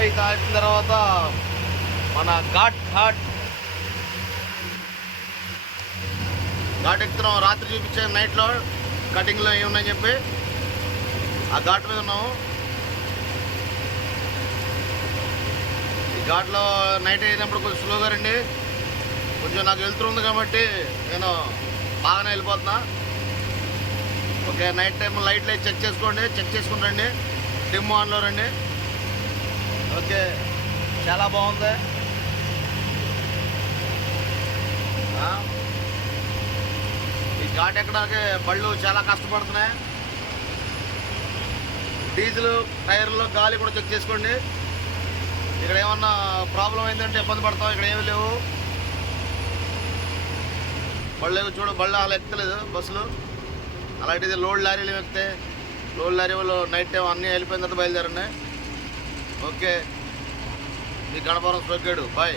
చాయ్ తాగిన తర్వాత మన ఘాట్ ఎక్కుతున్నాం. రాత్రి చూపించాను నైట్లో కటింగ్లో ఏమున్నాయని చెప్పి ఆ ఘాట్ మీద ఉన్నాము. ఈ ఘాట్లో నైట్ అయినప్పుడు కొంచెం స్లోగా రండి. కొంచెం నాకు వెళ్తుంది కాబట్టి నేను బాగానే వెళ్ళిపోతున్నా. ఓకే, నైట్ టైం లైట్లు చెక్ చేసుకోండి, చెక్ చేసుకుని రండి. డిమ్ ఆన్లో రండి. ఓకే, చాలా బాగుంది. ఈ ఘాట్ ఎక్కడానికి బళ్ళు చాలా కష్టపడుతున్నాయి. డీజిల్ టైర్లో గాలి కూడా చెక్ చేసుకోండి. ఇక్కడ ఏమన్నా ప్రాబ్లం అయిందంటే ఇబ్బంది పడతాం. ఇక్కడ ఏమి లేవు, బళ్ళు చూడు, బళ్ళు అలా ఎక్కలేదు బస్సులు. అలాంటిది లోడ్ లారీలు ఎక్కితే లోడ్ లారీ వాళ్ళు నైట్ టైం అన్నీ వెళ్ళిపోయిన తర్వాత బయలుదేరండి. ఓకే, మీ గణపురం స్టోకేడు బాయ్.